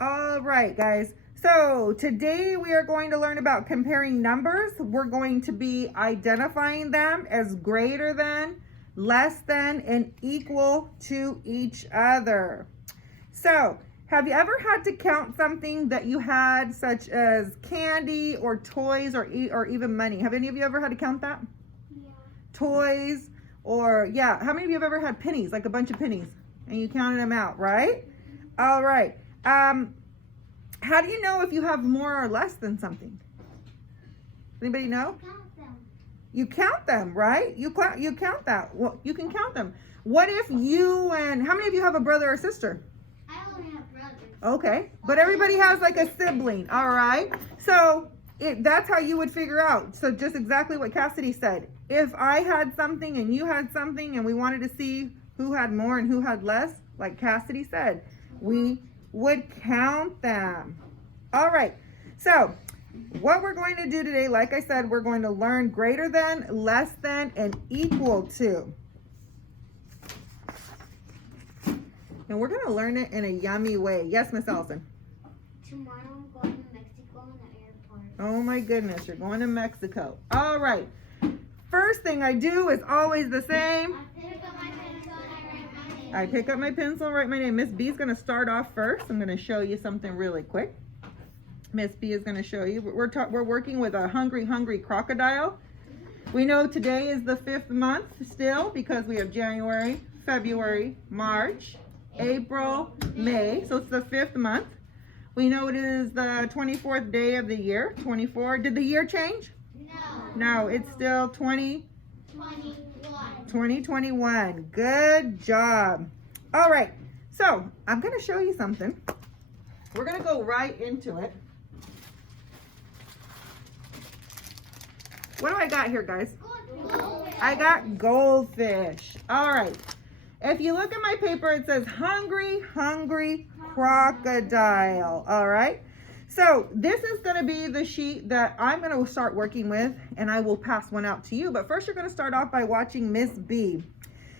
All right, guys. So today we are going to learn about comparing numbers. We're going to be identifying them as greater than, less than, and equal to each other. So, have you ever had to count something that you had, such as candy or toys or even money? Have any of you ever had to count that? Yeah. Toys or, yeah. How many of you have ever had pennies, like a bunch of pennies, and you counted them out, right? All right. How do you know if you have more or less than something? Anybody know? Count them. You count them, right? You count that. Well, you can count them. What if you and how many of you have a brother or sister? I only have brothers. Okay, but everybody has like a sibling, all right? So that's how you would figure out. So just exactly what Cassidy said. If I had something and you had something and we wanted to see who had more and who had less, like Cassidy said, we would count them. All right, so what we're going to do today, like I said, we're going to learn greater than, less than, and equal to. And we're going to learn it in a yummy way. Yes, Miss Allison? Tomorrow I'm going to Mexico in the airport. Oh my goodness, you're going to Mexico. All right. First thing I do is always the same. I pick up my pencil and I write my name. I pick up my pencil and write my name. Miss B is going to start off first. I'm going to show you something really quick. Miss B is going to show you. We're working with a hungry crocodile. We know today is the 5th month still because we have January, February, March, April, May. So it's the 5th month. We know it is the 24th day of the year. 24. Did the year change? No. No, it's still 21. 2021. Good job. All right. So I'm going to show you something. We're going to go right into it. What do I got here, guys? I got goldfish. All right. If you look at my paper, it says hungry crocodile. All right. So this is going to be the sheet that I'm going to start working with, and I will pass one out to you. But first, you're going to start off by watching Miss B.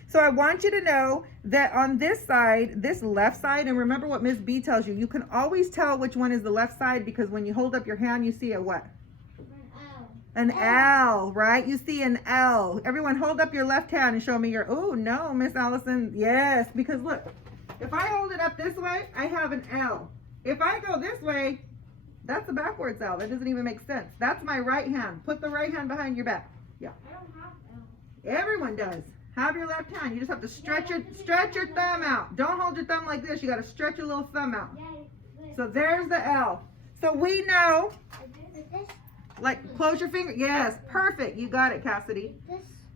So I want you to know that on this side, this left side, and remember what Miss B tells you, you can always tell which one is the left side because when you hold up your hand, you see a what? An L, right? You see an L. Everyone hold up your left hand and show me your, oh no, Miss Allison. Yes, because look, if I hold it up this way, I have an L. If I go this way, that's a backwards L. That doesn't even make sense. That's my right hand. Put the right hand behind your back. Yeah. I don't have L. Everyone does. Have your left hand. You just have to stretch your thumb out. Don't hold your thumb like this. You got to stretch your little thumb out. So there's the L. So we know, like, close your finger. Yes, perfect. You got it, Cassidy.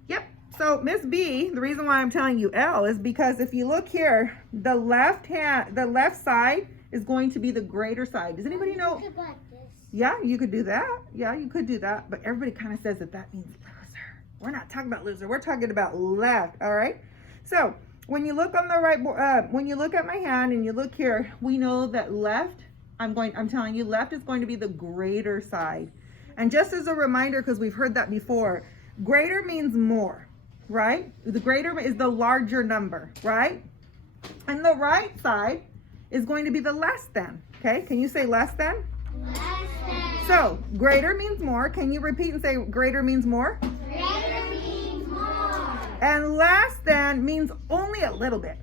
Yep. So Miss B, the reason why I'm telling you L is because if you look here, the left side is going to be the greater side. Does anybody know? Yeah, you could do that. Yeah, you could do that. But everybody kind of says that means loser. We're not talking about loser. We're talking about left. All right. So when you look on the right, when you look at my hand and you look here, we know that left. I'm telling you, left is going to be the greater side. And just as a reminder, because we've heard that before, greater means more, right? The greater is the larger number, right? And the right side is going to be the less than. Okay, can you say less than? Less than. So greater means more. Can you repeat and say greater means more? Greater means more. And less than means only a little bit.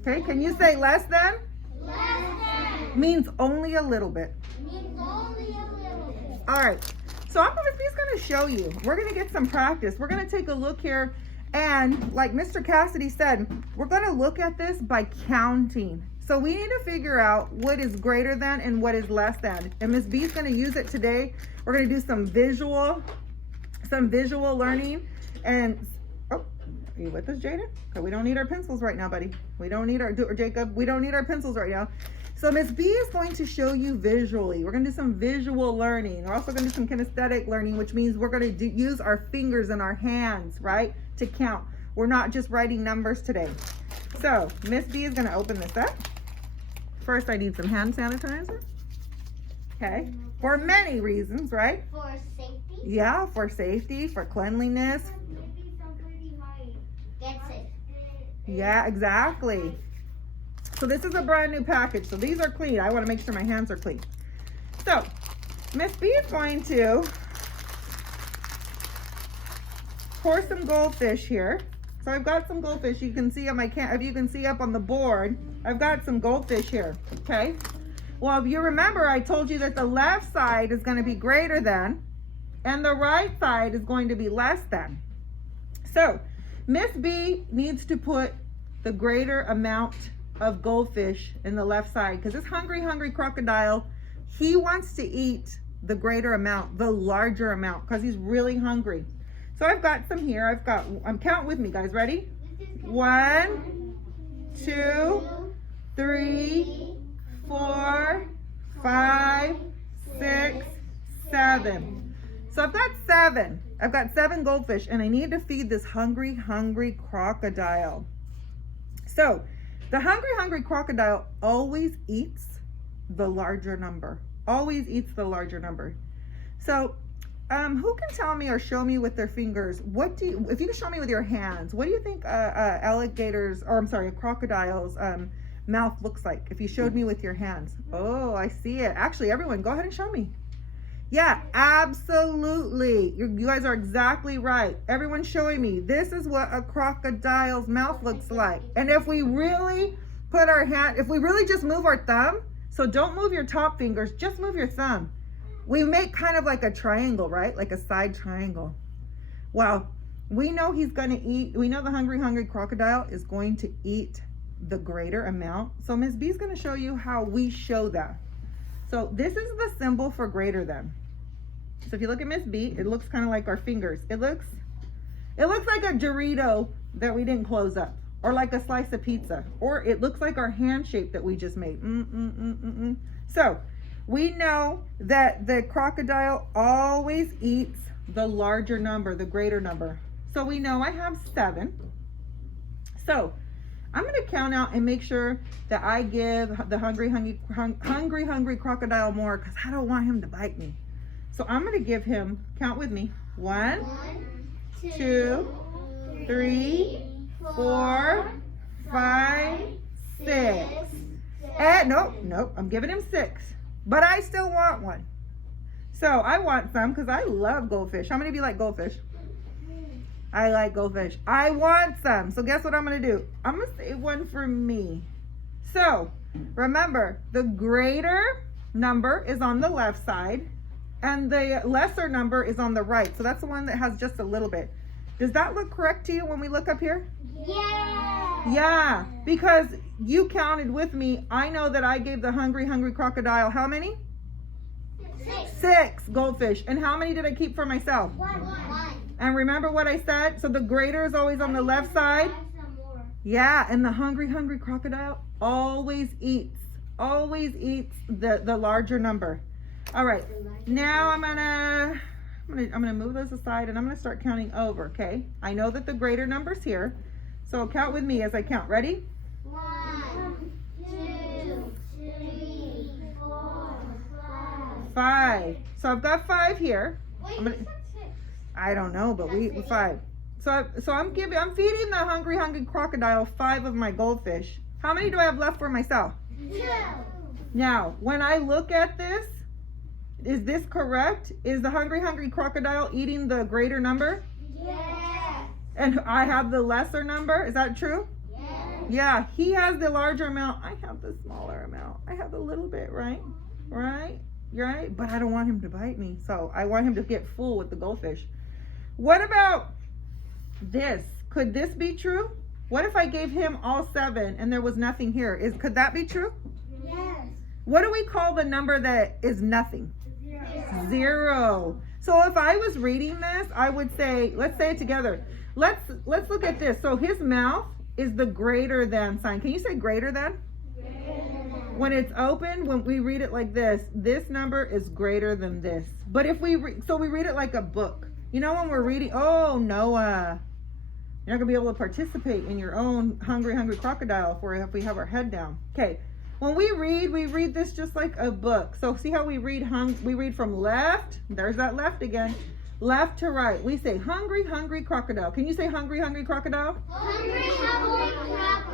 Okay, can you say less than? Less than. Means only a little bit. Means only a little bit. All right, so Miss going to show you. We're going to get some practice. We're going to take a look here. And like Mr. Cassidy said, we're going to look at this by counting. So we need to figure out what is greater than and what is less than. And Miss B is going to use it today. We're going to do some visual learning. And, oh, are you with us, Jaden? Okay, we don't need our pencils right now, buddy. We don't need our, or Jacob, we don't need our pencils right now. So Miss B is going to show you visually. We're going to do some visual learning. We're also going to do some kinesthetic learning, which means we're going to use our fingers and our hands, right, to count. We're not just writing numbers today. So Miss B is going to open this up. First, I need some hand sanitizer. Okay, for many reasons, right? For safety? Yeah, for safety, for cleanliness. Maybe somebody might gets it. Yeah, exactly. So this is a brand new package. So these are clean. I want to make sure my hands are clean. So Miss B is going to pour some goldfish here. So I've got some goldfish. You can see on my if you can see up on the board, I've got some goldfish here. Okay. Well, if you remember, I told you that the left side is going to be greater than, and the right side is going to be less than. So Miss B needs to put the greater amount of goldfish in the left side, because this hungry crocodile, he wants to eat the greater amount, the larger amount, because he's really hungry. So I've got some here. Count with me, guys. Ready? 1, 2, 3, 4, 5, 6, 7. So I've got 7. I've got 7 goldfish, and I need to feed this hungry crocodile. So the hungry crocodile always eats the larger number. Always eats the larger number. So who can tell me or show me with their fingers, if you can show me with your hands, what do you think a crocodile's mouth looks like if you showed me with your hands? Oh, I see it. Actually, everyone, go ahead and show me. Yeah, absolutely. You guys are exactly right. Everyone's showing me. This is what a crocodile's mouth looks like. And if we really if we really just move our thumb, so don't move your top fingers, just move your thumb. We make kind of like a triangle, right? Like a side triangle. Well, we know he's going to eat. We know the hungry crocodile is going to eat the greater amount. So Miss B is going to show you how we show that. So this is the symbol for greater than. So if you look at Miss B, it looks kind of like our fingers. It looks like a Dorito that we didn't close up, or like a slice of pizza, or it looks like our hand shape that we just made. So we know that the crocodile always eats the larger number, the greater number. So we know I have 7. So I'm going to count out and make sure that I give the hungry crocodile more, because I don't want him to bite me. So I'm going to give him, count with me, 1, 2, 3, 4, 5, 6. Nope, I'm giving him 6. But I still want one. So I want some because I love goldfish. How many of you like goldfish? I like goldfish. I want some. So guess what I'm going to do? I'm going to save one for me. So remember, the greater number is on the left side and the lesser number is on the right. So that's the one that has just a little bit. Does that look correct to you when we look up here? Yeah. Yeah, because you counted with me. I know that I gave the hungry crocodile how many? 6 goldfish. And how many did I keep for myself? 1. And remember what I said? So the greater is always on the left side. Yeah, and the hungry crocodile always eats the larger number. All right, now I'm gonna move those aside and I'm gonna start counting over. Okay, I know that the greater number's here, so count with me as I count. Ready? 1, 2, 3, 4, 5. 5. So I've got 5 here. Wait, I'm gonna, you said 6. I don't know, but we 5. So I'm feeding the hungry crocodile 5 of my goldfish. How many do I have left for myself? 2. Now, when I look at this, is this correct? Is the hungry crocodile eating the greater number? Yes. And I have the lesser number? Is that true? Yes. Yeah, he has the larger amount. I have the smaller amount. I have a little bit, right? Right? But I don't want him to bite me. So I want him to get full with the goldfish. What about this? Could this be true? What if I gave him all 7 and there was nothing here? Could that be true? Yes. What do we call the number that is nothing? 0. So if I was reading this, I would say, let's say it together. Let's look at this. So his mouth is the greater than sign. Can you say greater than? When it's open, when we read it like this number is greater than this. But if we read it like a book. You know, when we're reading, oh, Noah, you're not gonna be able to participate in your own hungry crocodile if we have our head down. Okay. When we read this just like a book. So see how we read we read from left, there's that left again, left to right. We say hungry crocodile. Can you say hungry crocodile? Hungry crocodile.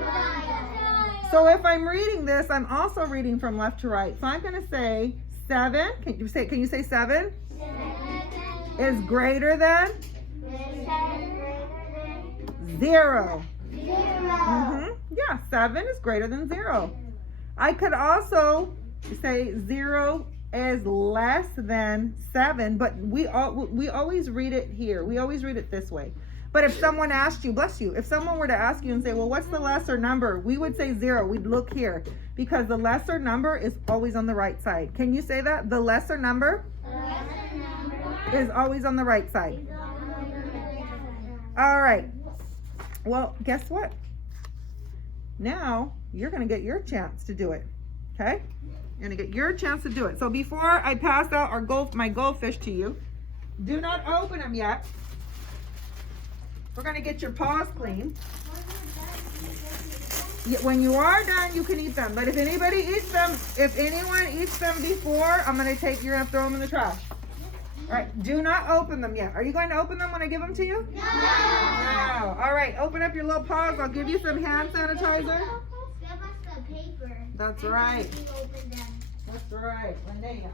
So if I'm reading this, I'm also reading from left to right. So I'm going to say 7. Can you say 7? Is greater than 0. Yeah, 7 is greater than 0. I could also say 0 is less than 7, but we always read it here. We always read it this way. But if someone asked you, bless you, if someone were to ask you and say, well, what's the lesser number? We would say 0. We'd look here because the lesser number is always on the right side. Can you say that? The lesser number is always on the right side. All right. Well, guess what? Now you're going to get your chance to do it. Okay? You're going to get your chance to do it. So before I pass out my goldfish to you, do not open them yet. We're going to get your paws clean. When you are done, you can eat them. But if anybody eats them, if anyone eats them before, I'm going to you're going to throw them in the trash. All right, do not open them yet. Are you going to open them when I give them to you? No. No. All right, open up your little paws. I'll give you some hand sanitizer. Give us the paper. That's right. We open them. That's right, Linnea.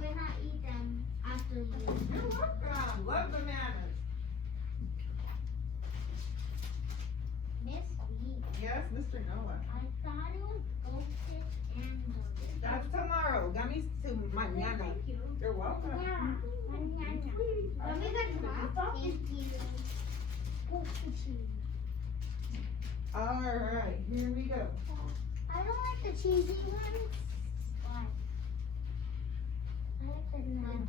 We're not eat them after you. You're welcome. Love the manners. Miss B. Yes, Mr. Noah. I thought it was goldfish and goldfish. That's tomorrow. Gummies to mañana. Thank you. You're welcome. Let me go talk. Thank you. All right, here we go. I don't like the cheesy ones. Why? I like the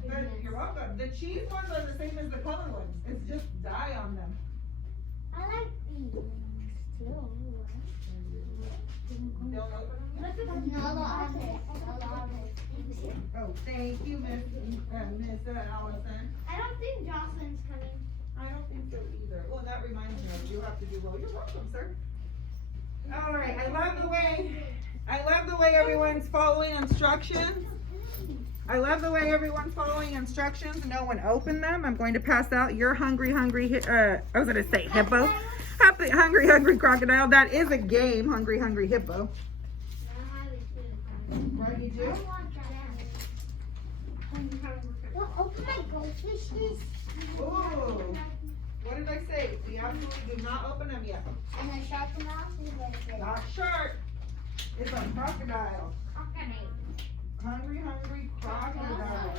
Good, nutty you're ones. welcome. The cheese ones are the same as the color ones. It's just dye on them. I like these ones too. Don't open them? No, a lot of it. A lot of it. Oh, thank you, Miss Allison. I don't think Jocelyn's coming. I don't think so either. Well, that reminds me of you have to do well. You're welcome, sir. All right, I love the way everyone's following instructions. I love the way everyone's following instructions. No one opened them. I'm going to pass out your hungry, I was going to say hippo. Happy, hungry crocodile. That is a game, hungry hippo. Right, you do? Well, open my goldfishes. Ooh. What did I say? We absolutely do not open them yet. And the shark mouth is what it is. Not shark. It's a crocodile. Hungry crocodile.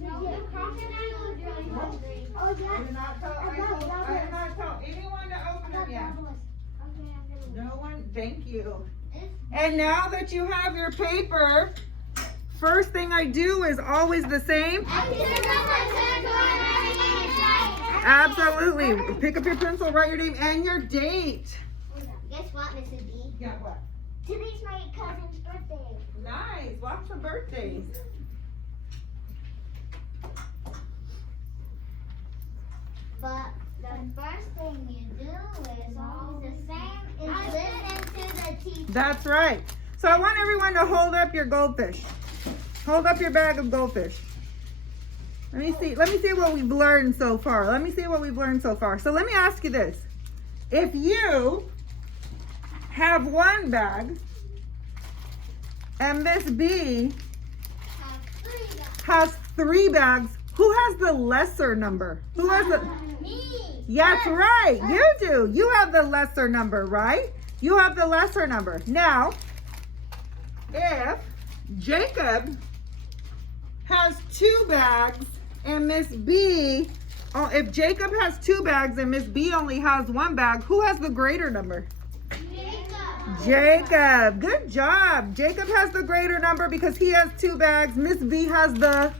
No, the crocodile is really hungry. Oh, I did not tell anyone to open them yet. No one, thank you. And now that you have your paper, first thing I do is always the same. Absolutely. Pick up your pencil, write your name and your date. Guess what, Mrs. B? Yeah, what? Today's my cousin's birthday. Nice. Lots of birthdays. But the first thing you do is always the same, is listen to the teacher. That's right. So I want everyone to hold up your goldfish. Hold up your bag of goldfish. Let me see what we've learned so far. So let me ask you this. If you have one bag and Miss B has 3 bags, who has the lesser number? Who has the... Me. That's right. You do. You have the lesser number, right? You have the lesser number. Now, if Jacob has 2 bags and Miss B, if Jacob has 2 bags and Miss B only has 1 bag, who has the greater number? Jacob. Good job. Jacob has the greater number because he has 2 bags. Miss B has the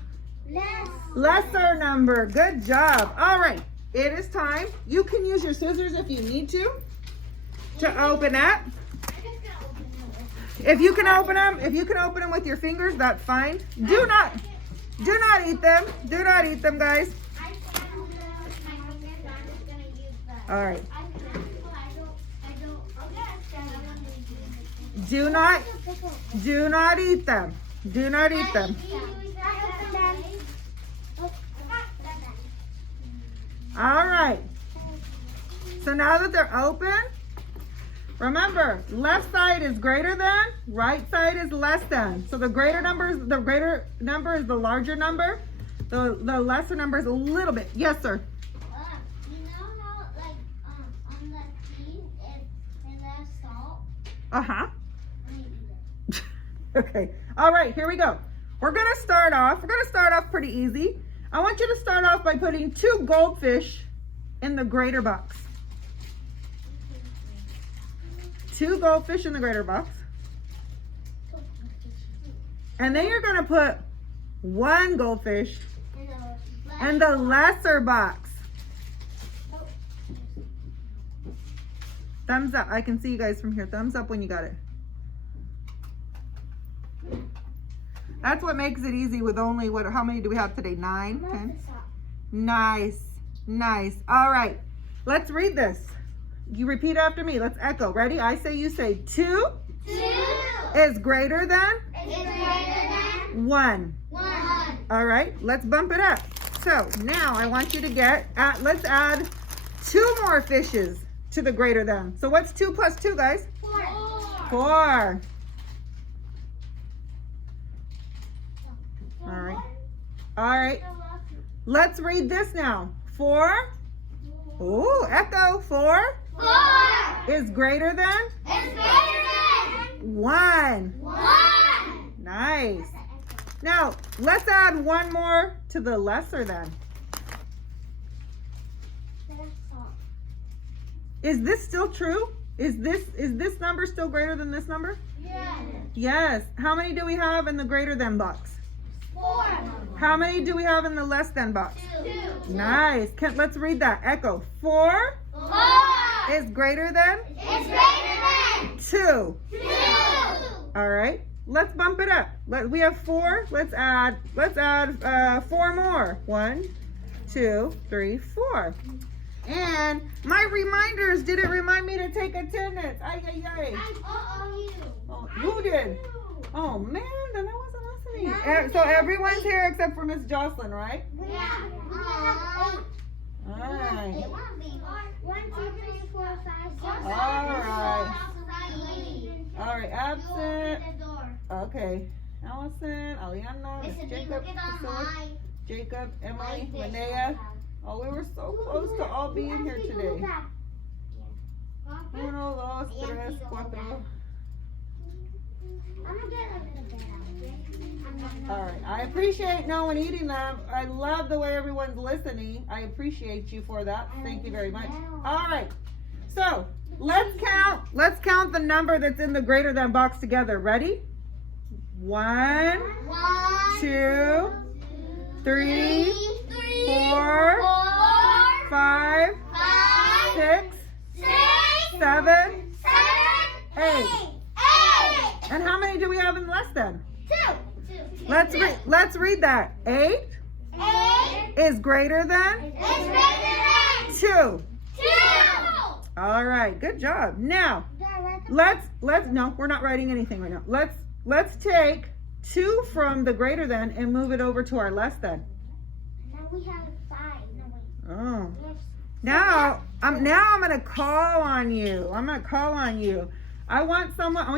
lesser number. Good job. All right. It is time. You can use your scissors if you need to open up. If you can open them with your fingers, that's fine. Do not eat them. Do not eat them, guys. All right. Do not eat them. Do not eat them. All right. So now that they're open, remember, left side is greater than, right side is less than. So the greater number is the larger number. The lesser number is a little bit. Yes, sir. You know how, like, on the tea, it has salt? Uh-huh. Let me do that. Okay. All right, here we go. We're going to start off pretty easy. I want you to start off by putting 2 goldfish in the greater box. 2 goldfish in the greater box. And then you're going to put 1 goldfish in the lesser box. Thumbs up. I can see you guys from here. Thumbs up when you got it. That's what makes it easy with only, how many do we have today? 9? 10? Nice. Nice. All right. Let's read this. You repeat after me. Let's echo. Ready? I say, you say. 2 is greater than 1. All right. Let's bump it up. So now I want you to let's add 2 more fishes to the greater than. So what's 2 plus 2, guys? 4. All right. All right. Let's read this now. 4. Ooh, echo. 4 is greater than 1. Nice. Now, let's add 1 more to the lesser than. Is this still true? Is this number still greater than this number? Yes. How many do we have in the greater than box? 4. How many do we have in the less than box? 2. Nice. Let's read that. Echo. 4 is greater than 2. All right. Let's bump it up. We have 4. Let's add 4 more. 1, 2, 3, 4. And my reminders didn't remind me to take attendance. Ay, ay, ay. Oh, who did? Oh man, then I wasn't listening. So everyone's here except for Miss Jocelyn, right? All right. 1, 2, 3, 4, 5, 6. All right, absent. Okay. Allison, Aliana, Miss Jacob, Priscilla, Jacob, Emily, Linnea. Oh, we were so close to all being here today. 1, 2, 3, 4. All right. I appreciate no one eating them. I love the way everyone's listening. I appreciate you for that. Thank you very much. All right. So let's count the number that's in the greater than box together. Ready? 1, 2, 3, 4, 5, 6, 7, 8. And how many do we have in less than? 2. Let's read that. 8 is greater than 2. All right, good job. Now, let's no, we're not writing anything right now. Let's take 2 from the greater than and move it over to our less than. Now we have 5. No, wait. Oh. Now I'm gonna call on you. I want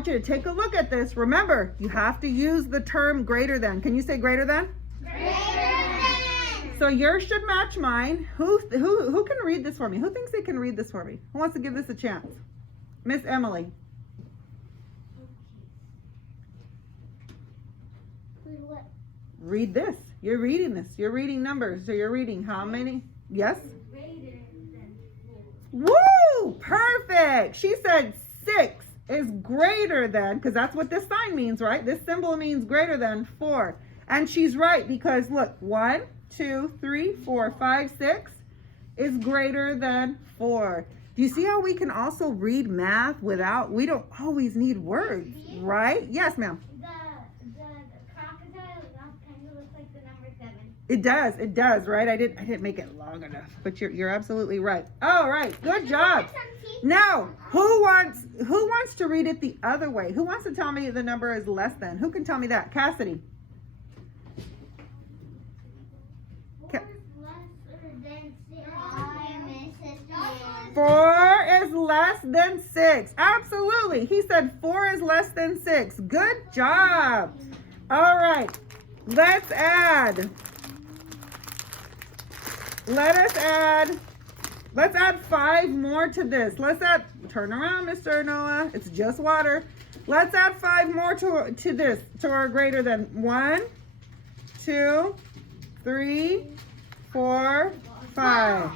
you to take a look at this. Remember, you have to use the term greater than. Can you say greater than? Greater than. So yours should match mine. Who can read this for me? Who thinks they can read this for me? Who wants to give this a chance? Miss Emily. What? Read this. You're reading this. You're reading numbers. So you're reading how many? Yes? Greater than 4. Woo! Perfect. She said 6 is greater than, because that's what this sign means, right? This symbol means greater than 4. And she's right, because look, 1, 2, 3, 4, 5, 6 is greater than 4. Do you see how we can also read math we don't always need words, right? Yes, ma'am. The crocodile kind of looks like the number 7. It does, right? I didn't make it long enough, but you're absolutely right. All right, good job. Now, who wants to read it the other way? Who wants to tell me the number is less than? Who can tell me that? Cassidy. 4 is lesser than 6. 4 is less than 6. Absolutely. He said 4 is less than 6. Good job. All right. Let's add. Let's add 5 more to this. Turn around, Mr. Noah. It's just water. Let's add 5 more to this, to our greater than. 1, 2, 3, 4, 5.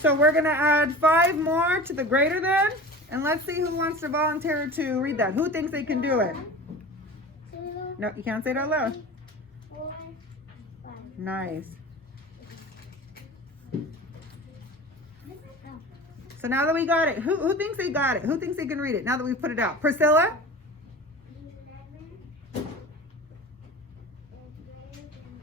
So we're going to add 5 more to the greater than. And let's see who wants to volunteer to read that. Who thinks they can do it? 2, No, you can't say it out loud. 4, 5. Nice. So now that we got it, who thinks they got it? Who thinks they can read it now that we've put it out? Priscilla? 11 is greater than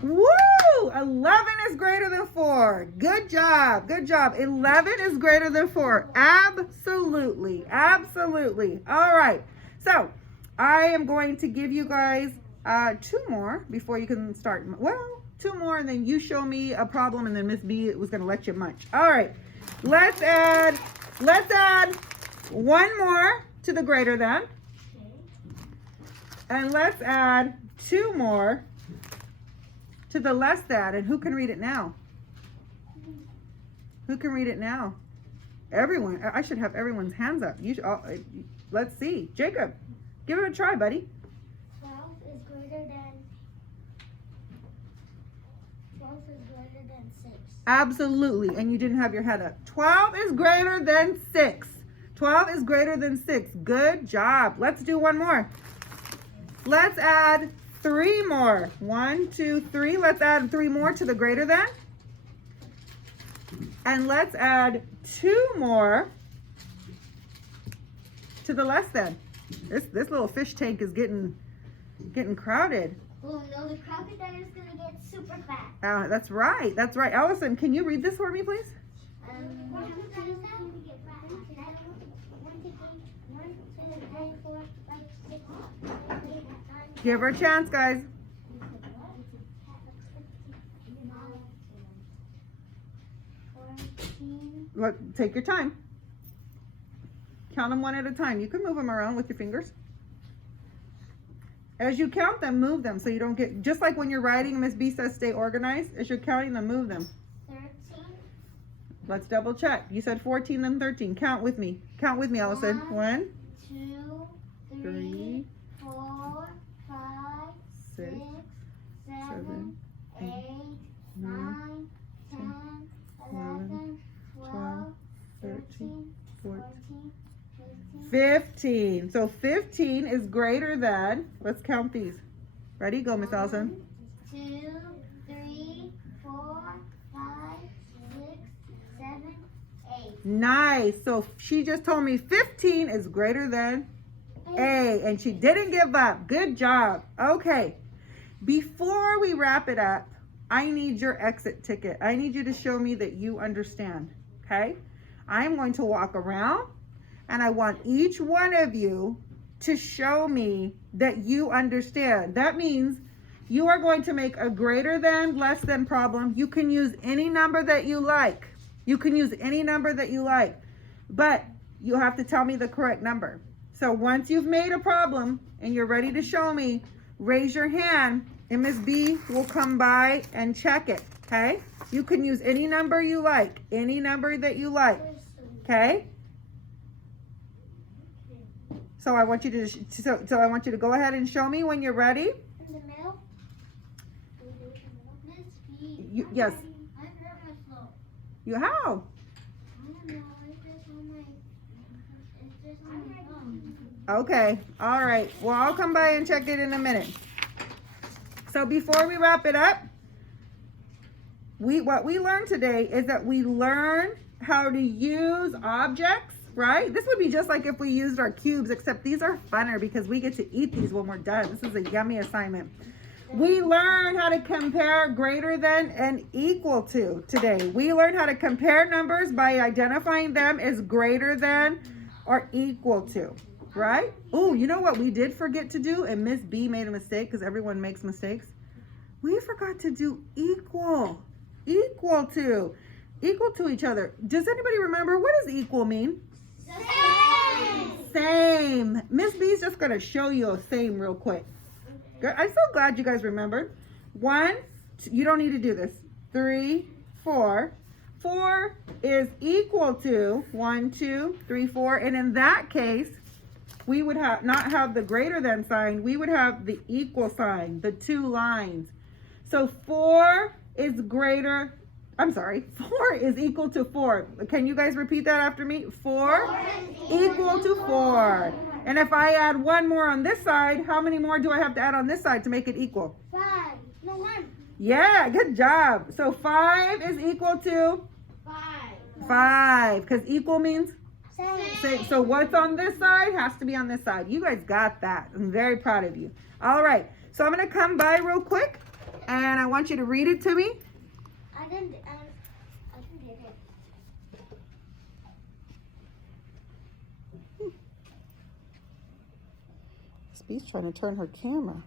5. Woo! 11 is greater than 4. Good job. Good job. 11 is greater than 4. Absolutely. Absolutely. All right. So I am going to give you guys 2 more before you can start. Well, 2 more, and then you show me a problem, and then Miss B was going to let you munch. All right. Let's add 1 more to the greater than. And let's add 2 more to the less than. And who can read it now? Who can read it now? Everyone. I should have everyone's hands up. You should, let's see. Jacob, give it a try, buddy. 12 is greater than 6. Absolutely. And you didn't have your head up. 12 is greater than 6. 12 is greater than 6. Good job. Let's do 1 more. Let's add 3 more. 1, 2, 3. Let's add 3 more to the greater than. And let's add 2 more to the less than. This little fish tank is getting crowded. Oh no, the crocodile is gonna get super fat. That's right. That's right. Allison, can you read this for me, please? Give her a chance, guys. Look, take your time. Count them 1 at a time. You can move them around with your fingers. As you count them, move them so you don't get, just like when you're writing, Miss B says stay organized. As you're counting them, move them. 13. Let's double check. You said 14, then 13. Count with me. Count with me, Allison. 1, 2, 3, 3, 4, 5, 6, 7, 8, 9, 10, 11, 12, 13, 14, 15. So 15 is greater than, let's count these. Ready? Go, Miss Allison. 1, 2, 3, 4, 5, 6, 7, 8. Nice. So she just told me 15 is greater than A, and she didn't give up. Good job. Okay. Before we wrap it up, I need your exit ticket. I need you to show me that you understand. Okay? I'm going to walk around, and I want each one of you to show me that you understand. That means you are going to make a greater than, less than problem. You can use any number that you like. You can use any number that you like, but you have to tell me the correct number. So once you've made a problem and you're ready to show me, raise your hand and Miss B will come by and check it, okay? You can use any number you like, any number that you like, okay? So I want you to I want you to go ahead and show me when you're ready. In the middle? Miss B. Yes. I hurt my throat. You how? I don't know. It's just on my phone. Okay. All right. Well, I'll come by and check it in a minute. So before we wrap it up, what we learned today is that we learn how to use objects, right? This would be just like if we used our cubes, except these are funner because we get to eat these when we're done. This is a yummy assignment. We learn how to compare greater than and equal to today. We learn how to compare numbers by identifying them as greater than or equal to, right? Oh, you know what we did forget to do? And Miss B made a mistake because everyone makes mistakes. We forgot to do equal to. equal to each other. Does anybody remember, what does equal mean? Same. Same. Miss B's just going to show you a same real quick. I'm so glad you guys remembered. 1, you don't need to do this. 3, 4. 4 is equal to 1, 2, 3, 4. And in that case, we would have not have the greater than sign. We would have the equal sign, the 2 lines. So 4 is greater. I'm sorry, 4 is equal to 4. Can you guys repeat that after me? 4 equal to 4. And if I add 1 more on this side, how many more do I have to add on this side to make it equal? 5. No, 1. Yeah, good job. So 5 is equal to 5, because equal means same. So what's on this side has to be on this side. You guys got that. I'm very proud of you. All right, so I'm going to come by real quick, and I want you to read it to me. I didn't get it. Bee's trying to turn her camera.